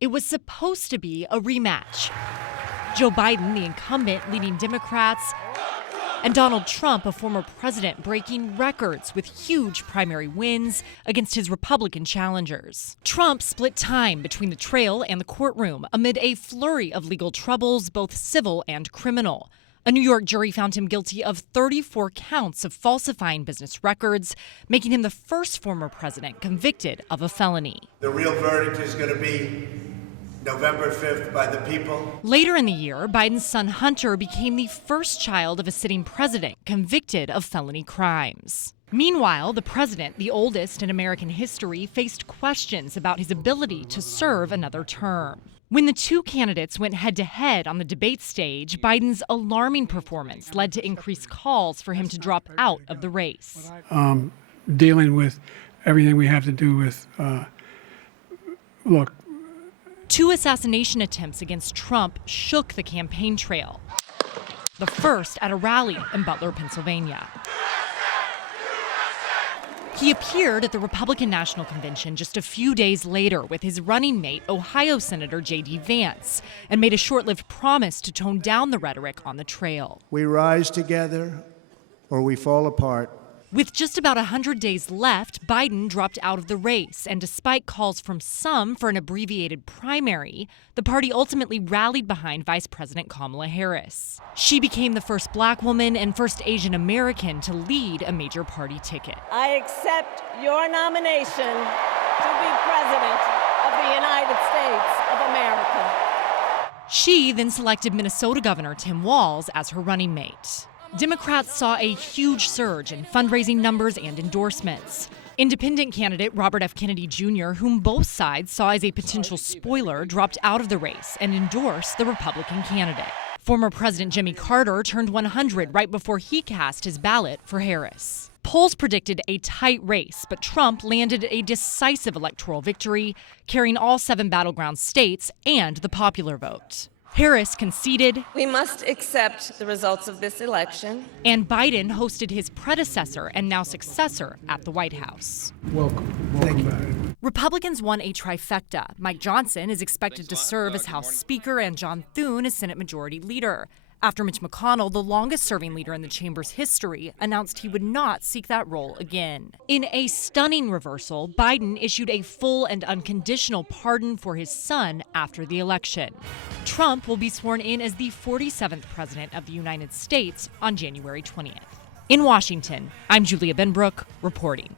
It was supposed to be a rematch. Joe Biden, the incumbent, leading Democrats, and Donald Trump, a former president, breaking records with huge primary wins against his Republican challengers. Trump split time between the trail and the courtroom amid a flurry of legal troubles, both civil and criminal. A New York jury found him guilty of 34 counts of falsifying business records, making him the first former president convicted of a felony. The real verdict is going to be November 5th by the people. Later in the year, Biden's son Hunter became the first child of a sitting president convicted of felony crimes. Meanwhile, the president, the oldest in American history, faced questions about his ability to serve another term. When the two candidates went head-to-head on the debate stage, Biden's alarming performance led to increased calls for him to drop out of the race. Dealing with everything we have to do with, Two assassination attempts against Trump shook the campaign trail. The first at a rally in Butler, Pennsylvania. He appeared at the Republican National Convention just a few days later with his running mate, Ohio Senator J.D. Vance, and made a short-lived promise to tone down the rhetoric on the trail. We rise together or we fall apart. With just about 100 days left, Biden dropped out of the race, and despite calls from some for an abbreviated primary, the party ultimately rallied behind Vice President Kamala Harris. She became the first black woman and first Asian American to lead a major party ticket. I accept your nomination to be President of the United States of America. She then selected Minnesota Governor Tim Walz as her running mate. Democrats saw a huge surge in fundraising numbers and endorsements. Independent candidate Robert F. Kennedy Jr., whom both sides saw as a potential spoiler, dropped out of the race and endorsed the Republican candidate. Former President Jimmy Carter turned 100 right before he cast his ballot for Harris. Polls predicted a tight race, but Trump landed a decisive electoral victory, carrying all 7 battleground states and the popular vote. Harris conceded. We must accept the results of this election. And Biden hosted his predecessor and now successor at the White House. welcome Biden. Republicans won a trifecta. Mike Johnson is expected to serve as House Speaker and John Thune as Senate Majority Leader, after Mitch McConnell, the longest-serving leader in the chamber's history, announced he would not seek that role again. In a stunning reversal, Biden issued a full and unconditional pardon for his son after the election. Trump will be sworn in as the 47th President of the United States on January 20th. In Washington, I'm Julia Benbrook, reporting.